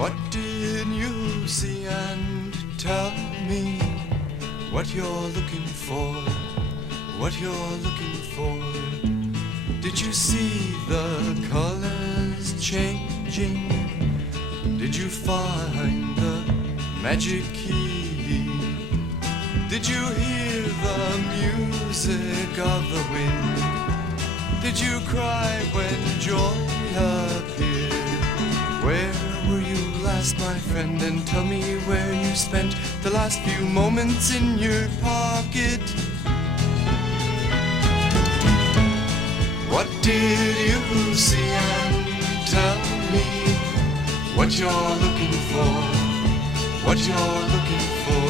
What did you see, and tell me what you're looking for, what you're looking for. Did you see the colors changing? Did you find the magic key? Did you hear the music of the wind? Did you cry when joy appeared? Where were you last, my friend? And tell me where you spent the last few moments in your pocket. What did you see, and tell me what you're looking for, what you're looking for.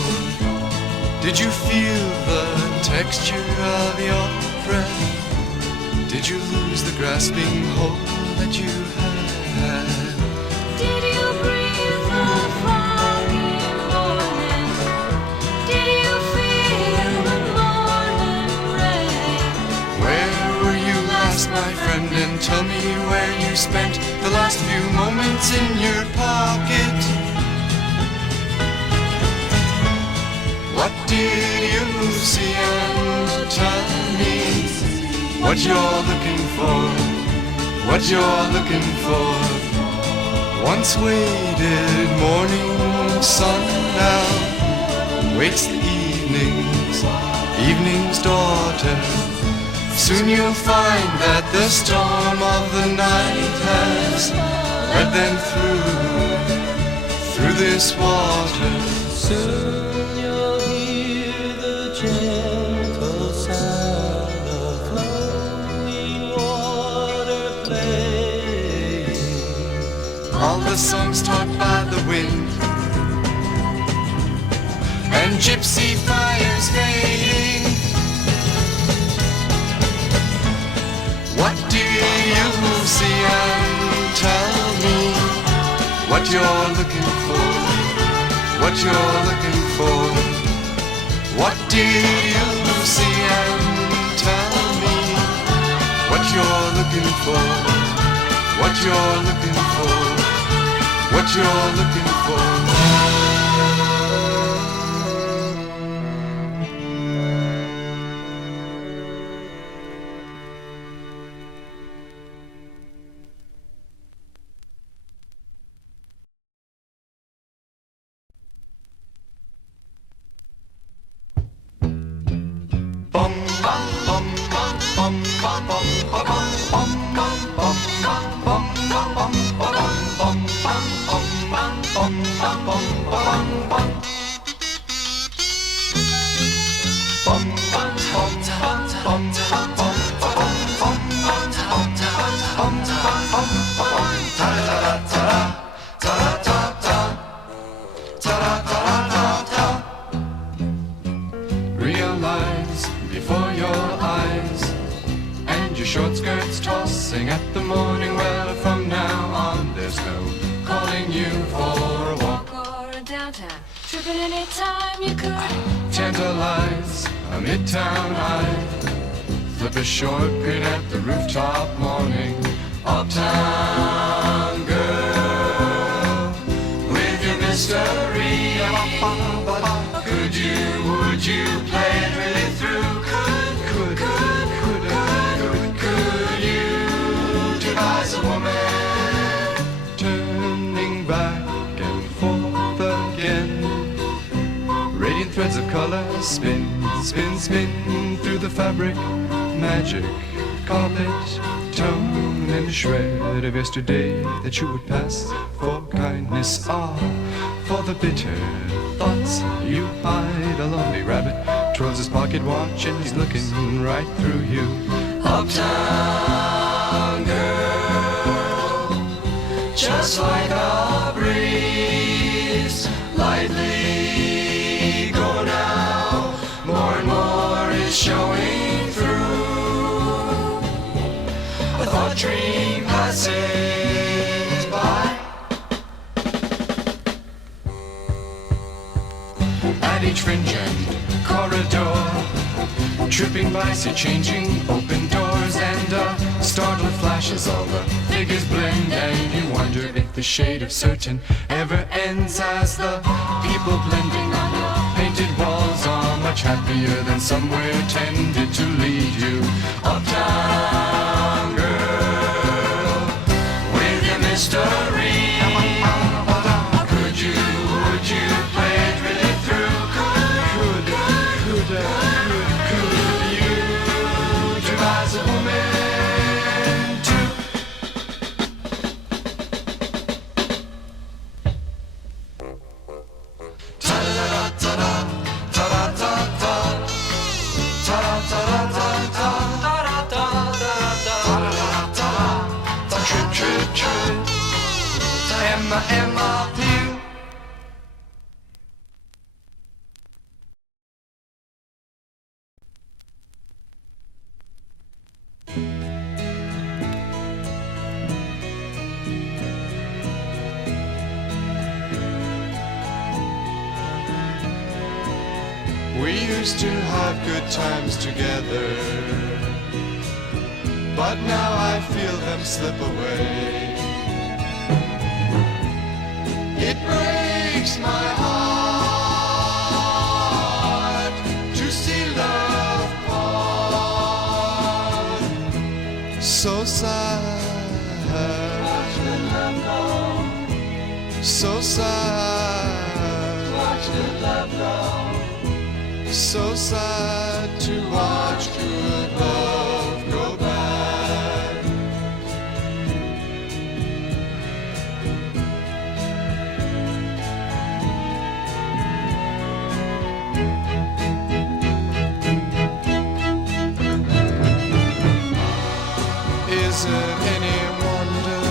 Did you feel the texture of your breath? Did you lose the grasping hold that you had? Did you breathe the foggy morning? Did you feel the morning rain? Where were you last, my friend? And tell me where you spent the last few moments in your pocket. What did you see, and tell me what you're looking for, what you're looking for. Once waited morning sun now waits the evening's daughter. Soon you'll find that the storm of the night has led them through this water. Soon you'll hear the gentle sound of flowing water playing. All the songs taught by the wind, and gypsy fires fading. What do you see, and tell me what you're looking for, what you're looking for. What do you see, and tell me what you're looking for, what you're looking for, what you're looking for. Realize before your eyes, and your short skirts tossing at the morning well. From now on there's no calling you for a walk or a downtown, tripping anytime you could. Tantalize a midtown high, flip a short pin at the rooftop morning. Uptown girl, with your mystery. Could you, would you play it really through? Could you devise a woman turning back and forth again? Radiant threads of color spin, spin, spin through the fabric. Magic carpet, tone and a shred of yesterday that you would pass for kindness. Ah, for the bitter thoughts you hide. A lonely rabbit twirls his pocket watch and he's looking right through you. Uptown girl, just like a breeze, lightly go now. More and more is showing through. A thought dream passes by. At each fringe and corridor, tripping by, see changing open doors, and a Startled flashes, all the figures blend, and you wonder if the shade of certain ever ends, as the people blending on your painted walls are much happier than somewhere tended to lead you. Uptown girl, with your mystery. Would you play it really through? Could you do as a woman too? Ta-da-da-da-da-da, ta-da-da-da, ta-da-da-da-da-da, ta-da-da-da-da-da, trip, trip, trip, Emma, Emma, Pew. We used to have good times together, but now I feel them slip away. It breaks my heart to see love part. So sad, watch the love go. So sad, watch the love go. So sad to watch good love go bad. Is it any wonder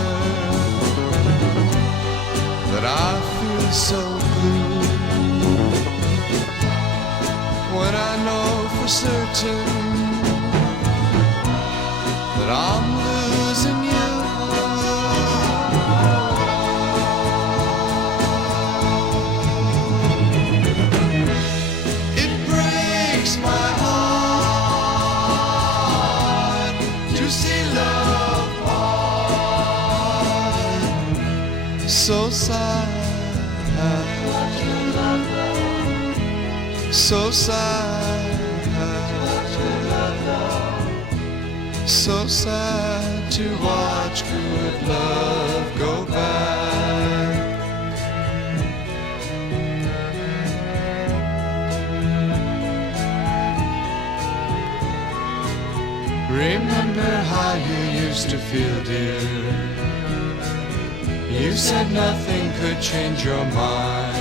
that I feel so blue when I know for certain that I'm losing you? It breaks my heart to see love part. So sad, so sad, so sad to watch good love go bad. Remember how you used to feel, dear? You said nothing could change your mind.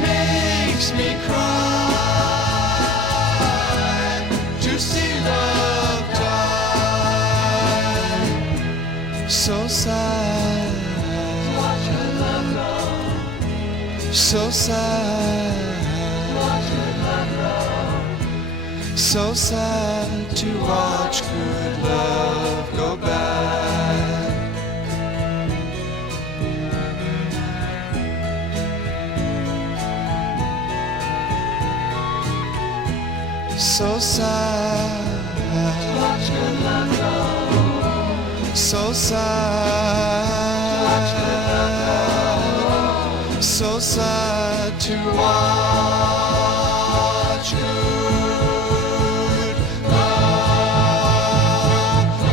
Makes me cry to see love die. So sad, watch your love go. So sad, watch your love go. So sad to watch good love go bad. So sad, watch good love go. So sad, watch good love go. So sad to watch good love go.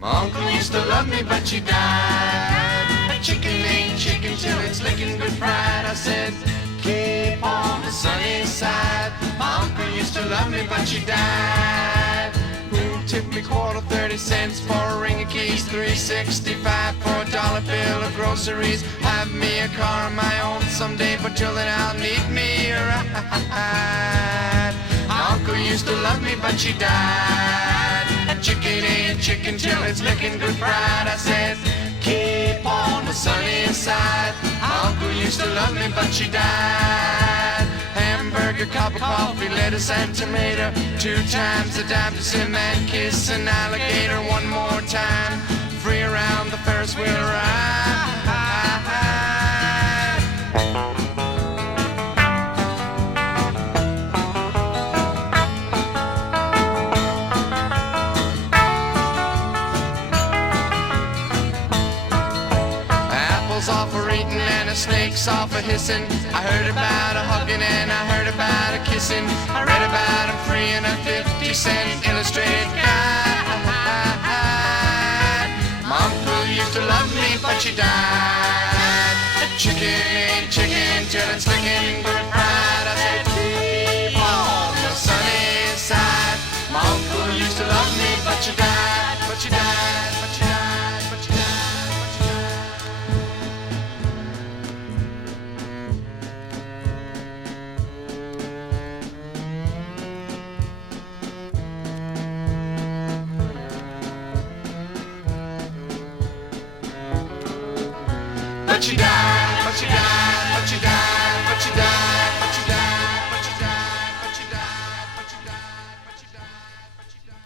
My uncle used to love me, but she died. A chicken ain't chicken till it's licking good fried. I said, keep on the sunny side. My uncle used to love me, but she died. Who tip me quarter, 30 cents for a ring of keys, $3.65 for a dollar bill of groceries. Have me a car of my own someday, but till then I'll need me a ride. My uncle used to love me, but she died. Chicken ain't chicken till it's licking good fried. I said, keep on the sunny side. My uncle used to love me, but she died. Hamburger, cup of coffee, lettuce and tomato. 2 times a dime to sim and kiss an alligator. One more time, free around the Ferris wheel ride. Off a eating and a snake's off a hissing. I heard about a hugging and I heard about a kissing. I read about him free in a 50-cent illustrated guide. My uncle used to love me, but she died. Chicken ain't chicken till it's licking good fried. I said, keep on the sunny side. My uncle used to love me, but she died, but she died, but she died, but she died. But she died, but she died, but she died, but she died, but she died, but she died, but she died, but she died, but she died, but she died.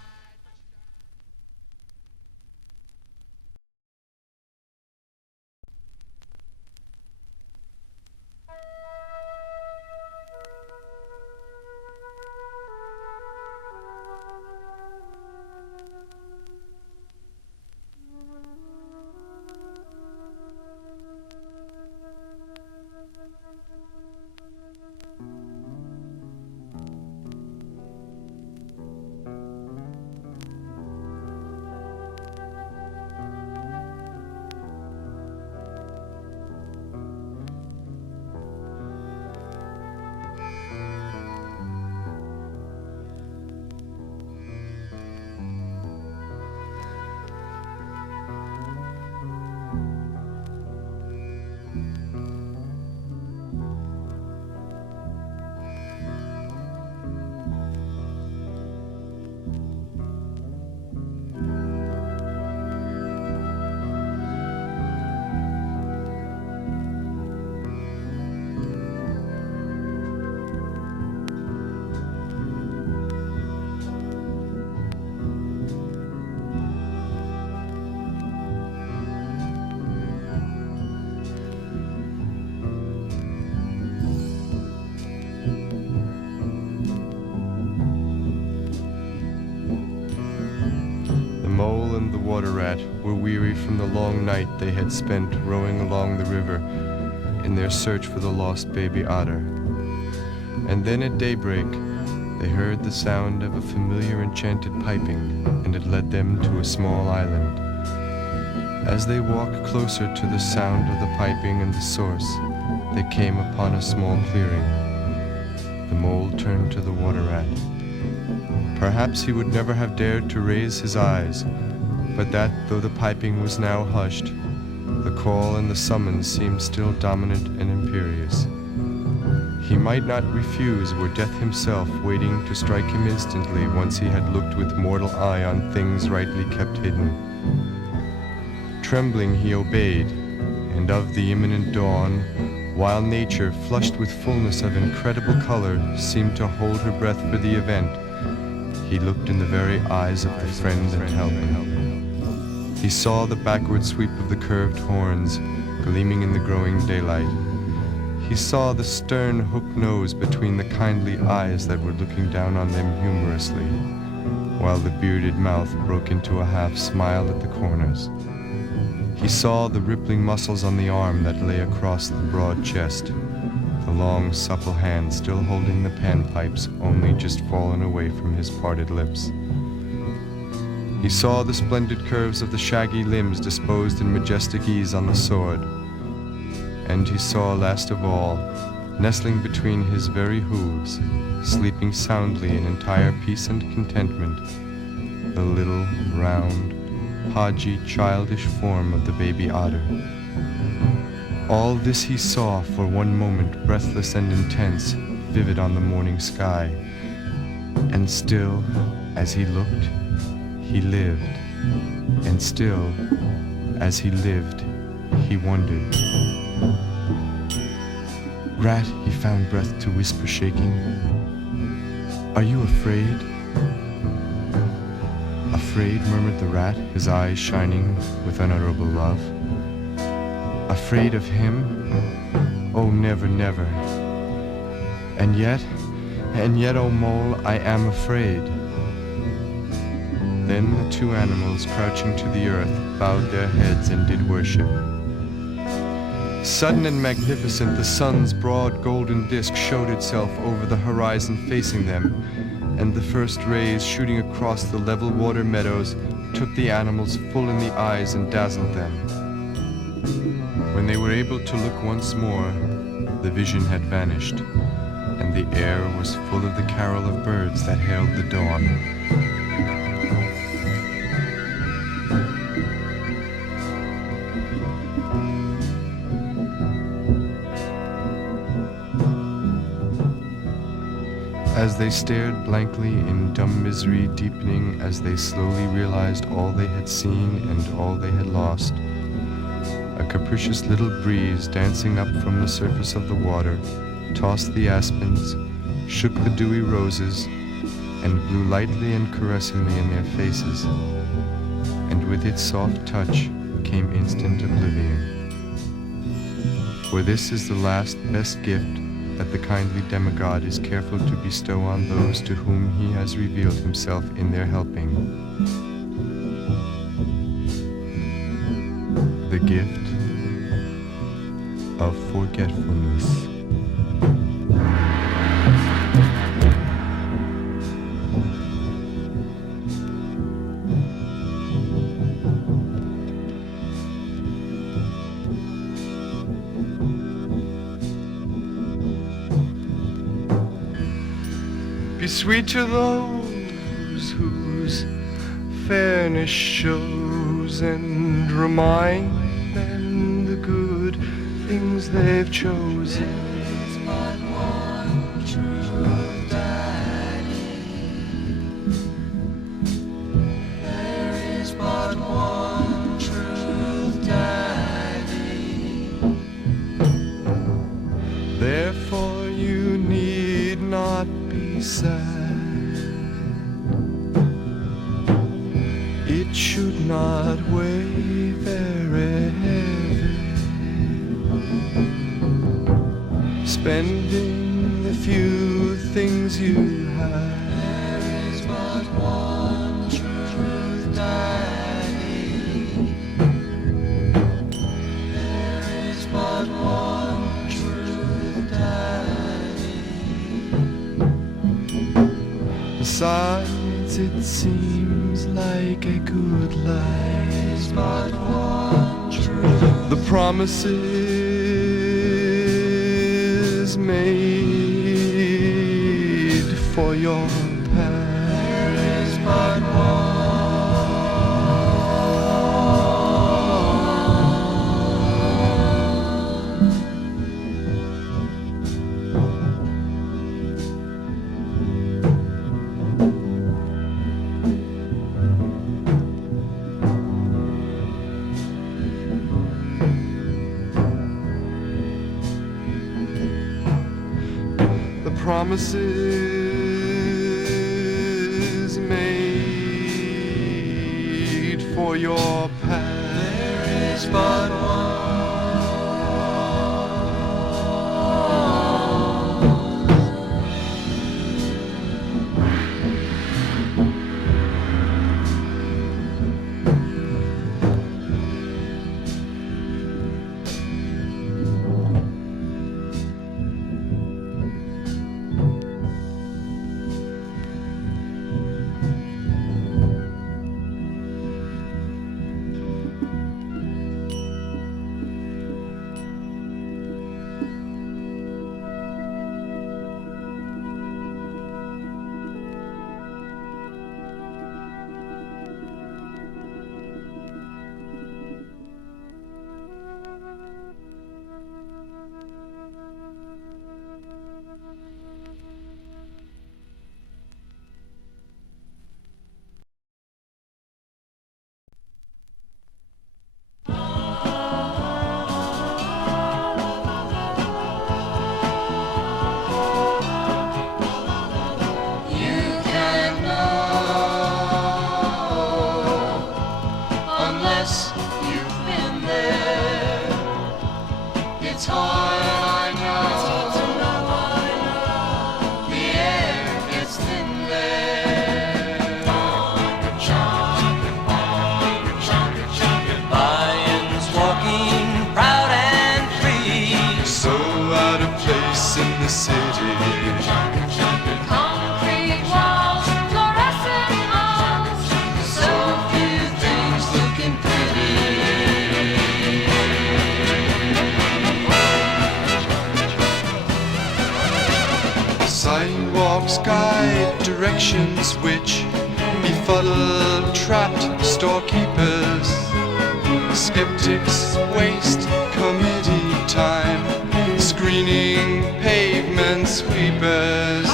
Water rat were weary from the long night they had spent rowing along the river in their search for the lost baby otter. And then at daybreak they heard the sound of a familiar enchanted piping, and it led them to a small island. As they walked closer to the sound of the piping and the source, they came upon a small clearing. The mole turned to the water rat. Perhaps he would never have dared to raise his eyes, but that, though the piping was now hushed, the call and the summons seemed still dominant and imperious. He might not refuse were death himself waiting to strike him instantly once he had looked with mortal eye on things rightly kept hidden. Trembling he obeyed, and of the imminent dawn, while nature, flushed with fullness of incredible color, seemed to hold her breath for the event, he looked in the very eyes of the friend and helper. He saw the backward sweep of the curved horns, gleaming in the growing daylight. He saw the stern hooked nose between the kindly eyes that were looking down on them humorously, while the bearded mouth broke into a half smile at the corners. He saw the rippling muscles on the arm that lay across the broad chest, the long, supple hand still holding the panpipes only just fallen away from his parted lips. He saw the splendid curves of the shaggy limbs disposed in majestic ease on the sword. And he saw, last of all, nestling between his very hooves, sleeping soundly in entire peace and contentment, the the little, round, podgy, childish form of the baby otter. All this he saw for one moment, breathless and intense, vivid on the morning sky. And still, as he looked, he lived. And still, as he lived, he wondered. Rat, he found breath to whisper, shaking. Are you afraid? Afraid, murmured the rat, his eyes shining with unutterable love. Afraid of him? Oh, never, never. And yet, oh mole, I am afraid. Then the two animals, crouching to the earth, bowed their heads and did worship. Sudden and magnificent, the sun's broad golden disk showed itself over the horizon facing them, and the first rays shooting across the level water meadows took the animals full in the eyes and dazzled them. When they were able to look once more, the vision had vanished, and the air was full of the carol of birds that herald the dawn. As they stared blankly in dumb misery, deepening as they slowly realized all they had seen and all they had lost, a capricious little breeze dancing up from the surface of the water tossed the aspens, shook the dewy roses, and blew lightly and caressingly in their faces, and with its soft touch came instant oblivion. For this is the last best gift that the kindly demigod is careful to bestow on those to whom he has revealed himself in their helping. The gift of forgetfulness. Be sweet to those whose fairness shows, and remind them the good things they've chosen. There is but one truth, Daddy. There is but one truth, Daddy. Therefore you need not sad. It should not weigh very heavy. Spending the few things you have. There is but one truth, Daddy. There is but one truth, Daddy. Besides, it seems like a good life. There is but one truth. The promises made for your past. There is but one. Promises made for your past. There is but one. conditions which befuddle trapped storekeepers. Skeptics waste committee time screening pavement sweepers.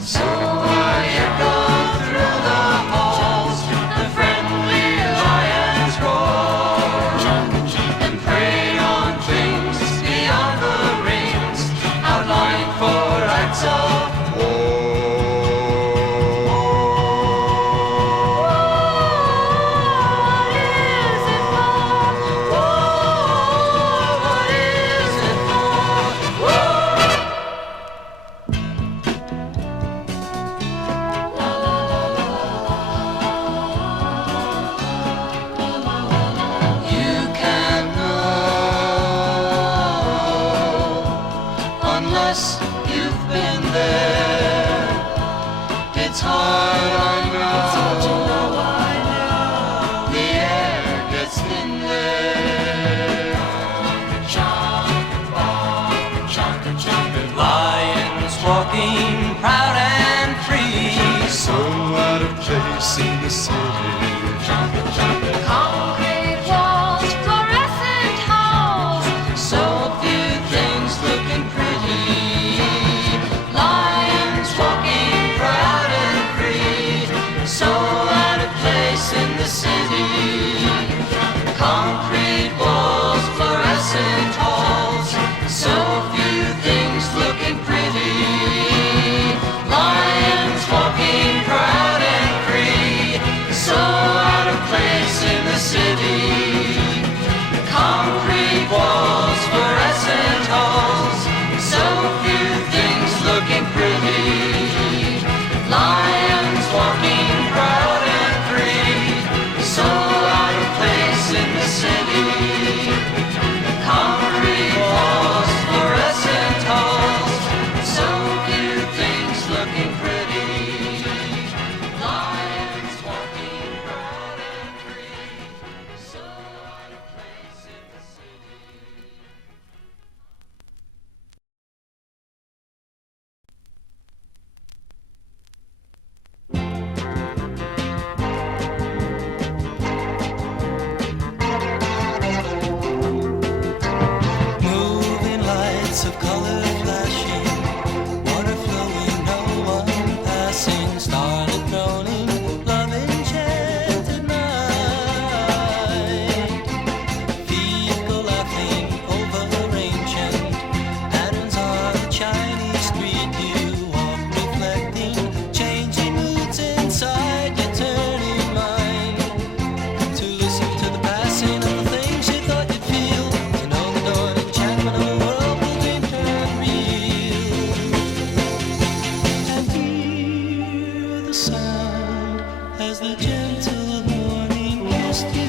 So I echo through the halls, the friendly lions roar, and prey on things beyond the rings, outlined for acts of in the city. Concrete walls, fluorescent halls, so few things looking pretty. Lions walking proud and free, so out of place in the city. Concrete walls, fluorescent halls, so few things looking pretty. Lions walking proud and free, so out of place in the city. Concrete walls, fluorescent halls, so few things looking pretty. Lions walking proud and free, so out of place in the city. Concrete walls, fluorescent halls, so few things looking pretty. Lions walking proud and free, so out of place in the city. Moving lights of color flashing, water flowing, no one passing, starlit droning, love enchanted night. Feet go laughing over ancient patterns on the Chinese street. You walk reflecting, changing moods inside your turning mind. To listen to the passing of the things you thought you'd feel, to know the dawn enchantment of a world moving turned real. And hear the sound as the gentle morning kissed you.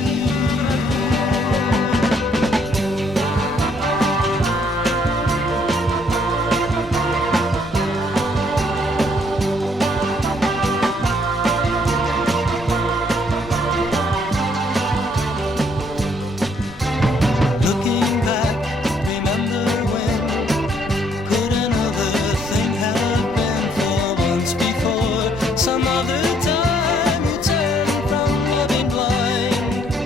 Looking back, remember when could another thing have been? For once before, some other time you turned from loving blind.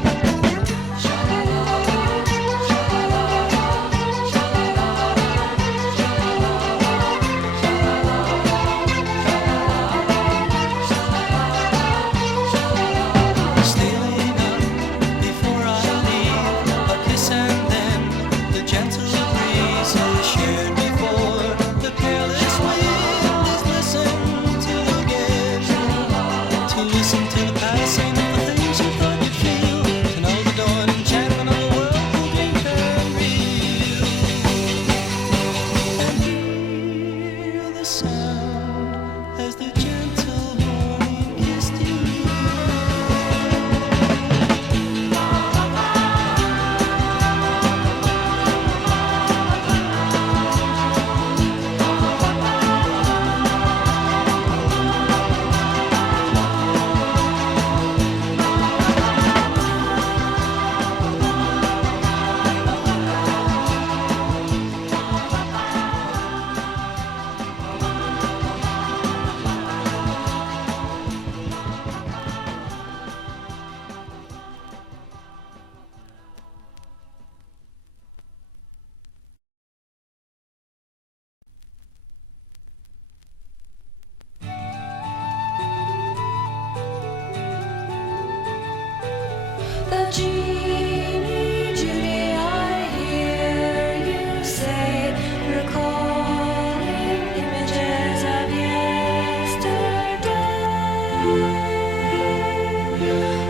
The Djini Judy, I hear you say, recalling images of yesterday.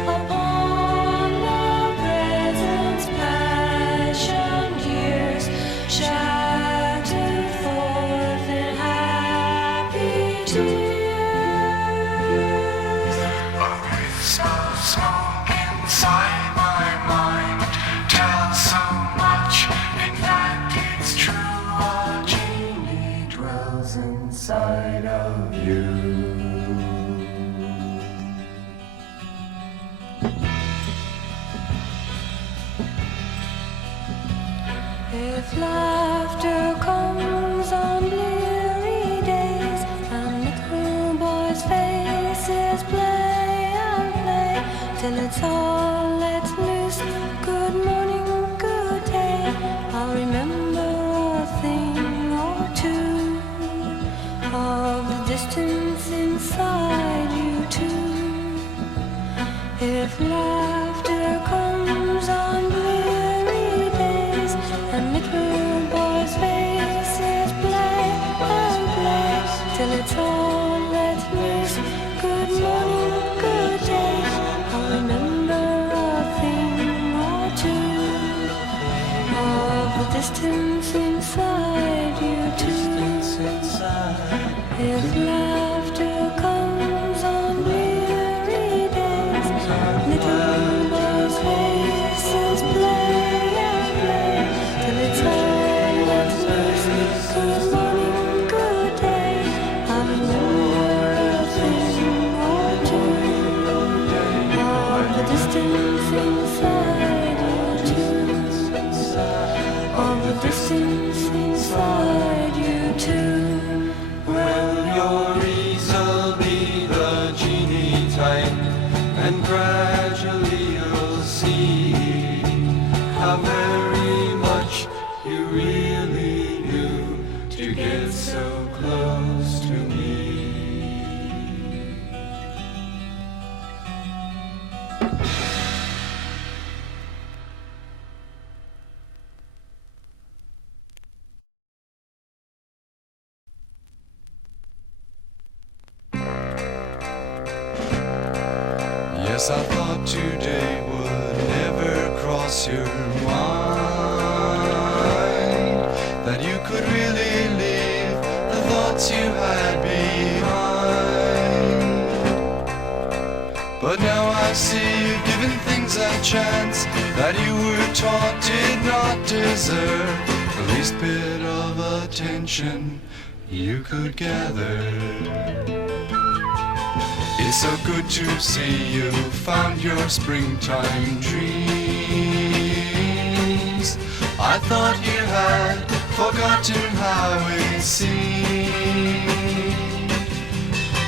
Upon the present's passioned years, shattered forth in happy tears. A wisp of smoke inside my mind tells so much, in fact it's true. A genie dwells inside of you. If laughter comes on bleary days and little boys' faces play and play till it's all let loose, good morning, good day, I'll remember a thing or two of the distance inside you too. If laughter comes on bleary days and little boys' faces play and play till it's all let loose, good morning, good day, I'll remember a thing or two of the distance inside you too. If laughter comes on bleary days, little boys' faces play and play till it's all let loose, good morning, good day, I'll remember a thing or two of the distance inside you too, of the distance inside you too. Well, your ease'll be the genie type, and gradually you'll see how very much you really knew to get so close to me. Yes, I thought today would never cross your mind, that you could really leave the thoughts you had behind. But now I see you've given things a chance that you were taught did not deserve the least bit of attention you could gather. It's so good to see you found your springtime dreams. I thought you had forgotten how it seemed.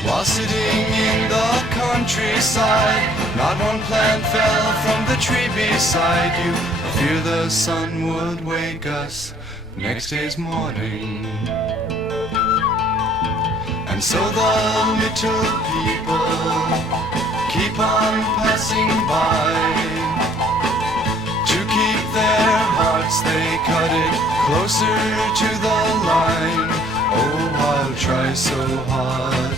While sitting in the countryside, not one plant fell from the tree beside you, for fear the sun would wake us next day's morning. And so the little people keep on passing by. To keep their hearts they cut it closer to the line. Oh, I'll try so hard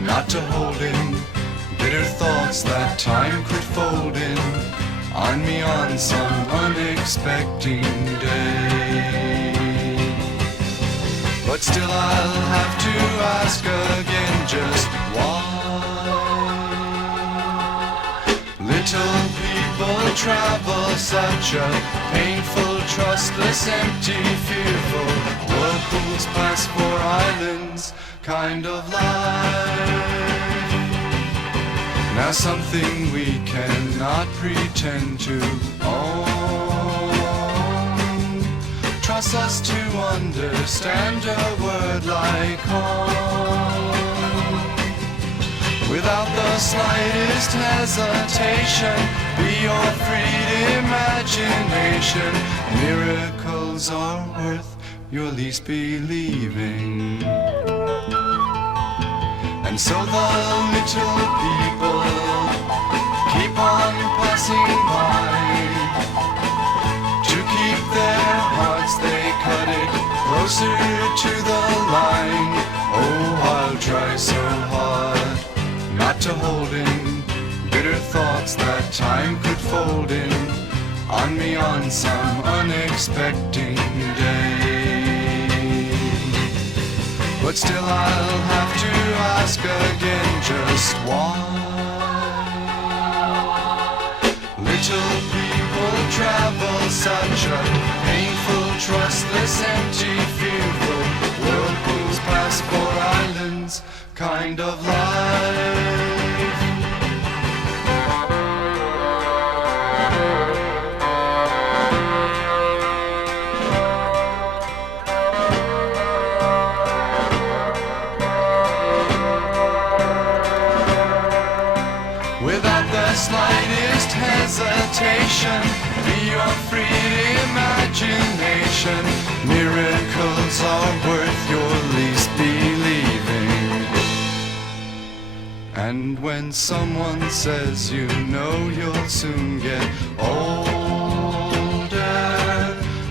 not to hold in bitter thoughts that time could fold in on me on some unexpected day. But still I'll have to ask again just why little people travel such a painful, trustless, empty, fearful whirlpools pass for islands kind of life. Now something we cannot pretend to own. Trust us to understand a word like home. Without the slightest hesitation, be your freed imagination. Miracles are worth your least believing. And so the little people keep on passing by. answer to the line. Oh, I'll try so hard not to hold in bitter thoughts that time could fold in on me on some unexpected day. But still I'll have to ask again just why little people travel such a painful, trustless, empty, fearful whirlpools, passport islands kind of life. Slightest hesitation, be your free imagination. Miracles are worth your least believing. And when someone says you know you'll soon get older,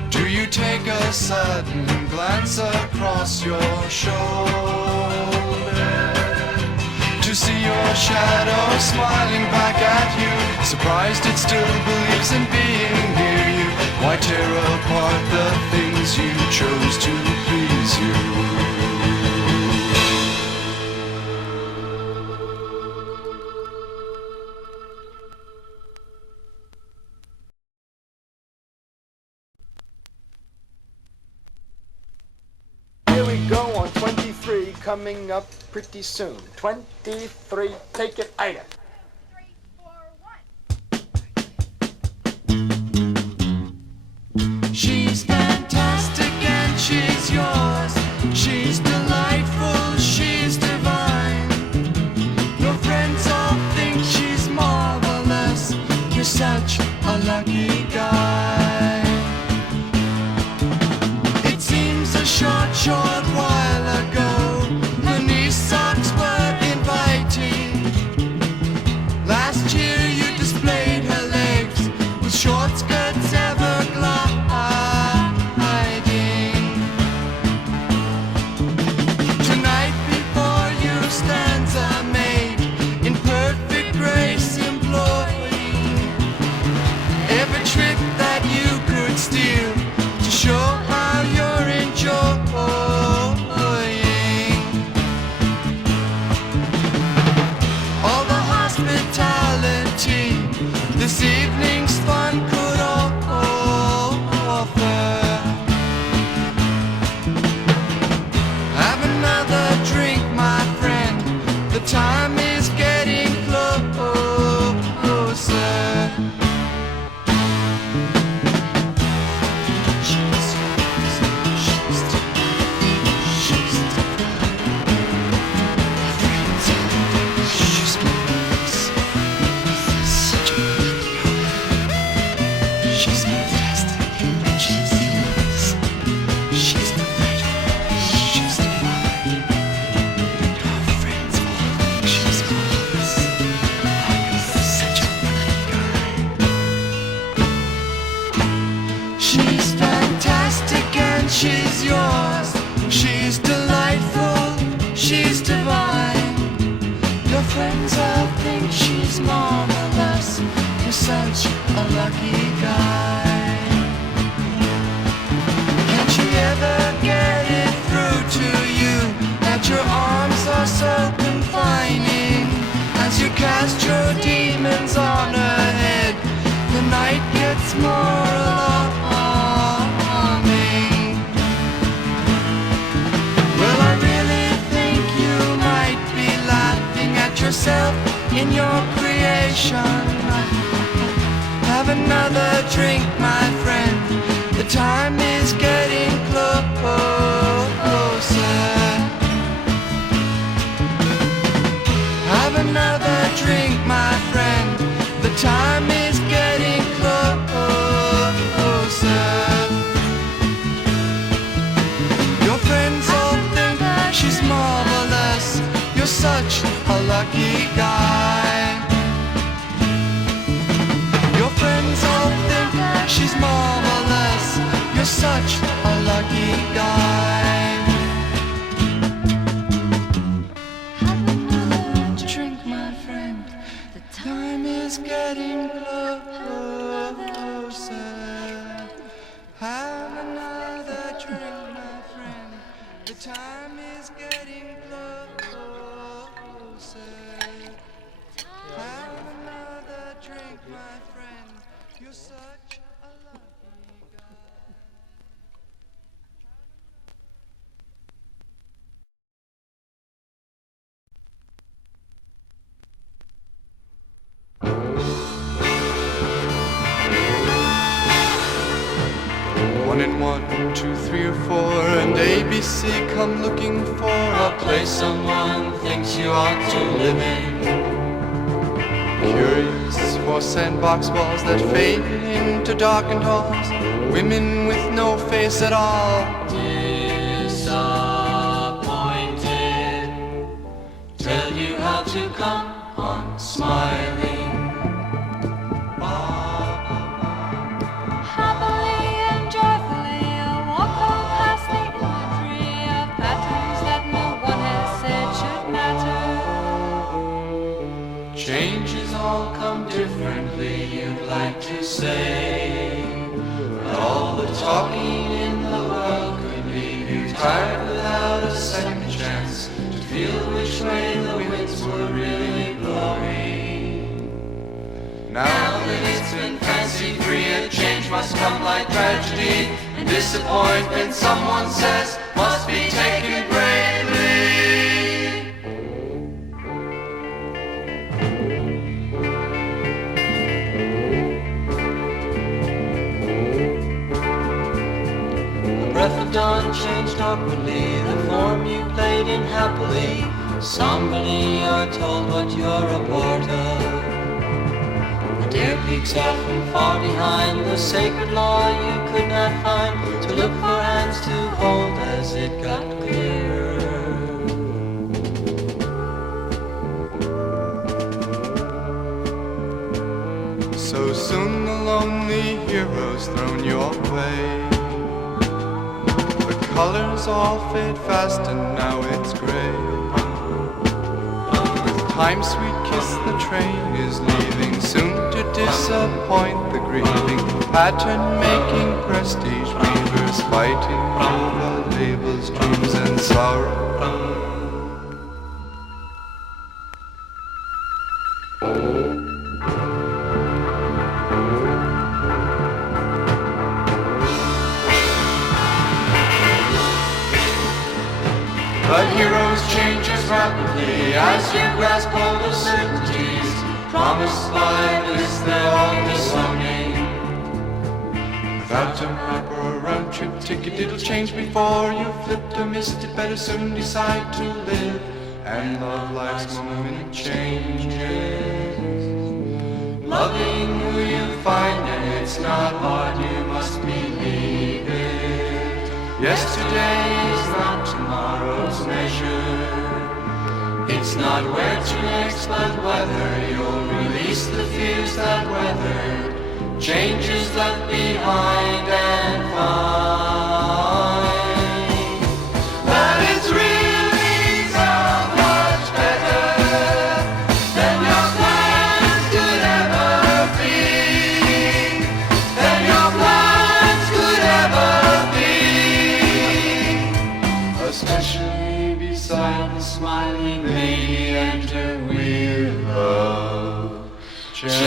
do you take a sudden glance across your shoulder to see your shadow smiling back at you, surprised it still believes in being near you? Why tear apart the things you chose to please you? Here we go on 23, coming up pretty soon. 23, take it, Ida. 3, 4, 1. She's fantastic and she's yours. She's delightful, she's divine. Your friends all think she's marvelous. You're such a lucky guy. It seems a short while ago her knee socks were inviting. Last year you displayed her legs with short skirts ever gliding. Tonight before you stands a maid in perfect grace employing every trick that you could steal to show how you're enjoying all the hospitality this evening's fun could offer. Have another drink, my friend, the time is getting closer. She's fantastic and she's yours. She's delightful, she's divine. Your friends all think she's marvelous. You're such a lucky guy. Can't you ever get it through to you that your arms are so confining? As you cast your demons on her head, the night gets more alarming. Well, I really think you might be laughing at yourself in your creation. Have another drink, my friend, the time is getting closer. Have another drink, my friend, the time is getting closer. Your friends all think she's marvelous. You're such a lucky guy. Your friends all think she's marvelous. You're such a lucky guy. getting closer. Have another drink, my friend. The time is getting closer. Have another drink, my friend. You're such a lucky guy. One and 1, 2, 3 or 4, and ABC come looking for A place someone thinks you ought to live in. curious for sandbox walls that fade into darkened halls. Women with no face at all. Disappointed, tell you how to come on smiling. Happily and joyfully, I'll walk on past the imagery of patterns that no one has said should matter. Changes all come differently, you'd like to say. But all the talking in the world could leave you tired without a second chance to feel which way the winds were really blowing. Now that it's been fancy-free, a change must come like tragedy. And disappointment, someone says, must be taken bravely. The breath of dawn changed awkwardly, the form you played in happily. Somebody you're told what you're a part of. Dear peaks out from far behind the sacred law you could not find, to look for hands to hold as it got clearer. So soon the lonely hero's thrown your way. The colors all fade fast and now it's gray. With time's sweet kiss the train is leaving, soon to disappoint the grieving. Pattern-making prestige weavers fighting over labels, dreams and sorrow. But heroes change as rapidly as you grasp hold of certainties promised by this their all disowning. Without a map or a round trip ticket, it'll change before you flipped or missed it. Better soon decide to live and love life's moment changes. Loving who you find, and it's not hard, you must believe it. Yesterday is not tomorrow's measure. It's not where to next, but whether you'll release the fears that weathered changes left behind and find that it's really so much better than your plans could ever be, than your plans could ever be, especially beside the smiling lady and her wheel of changes.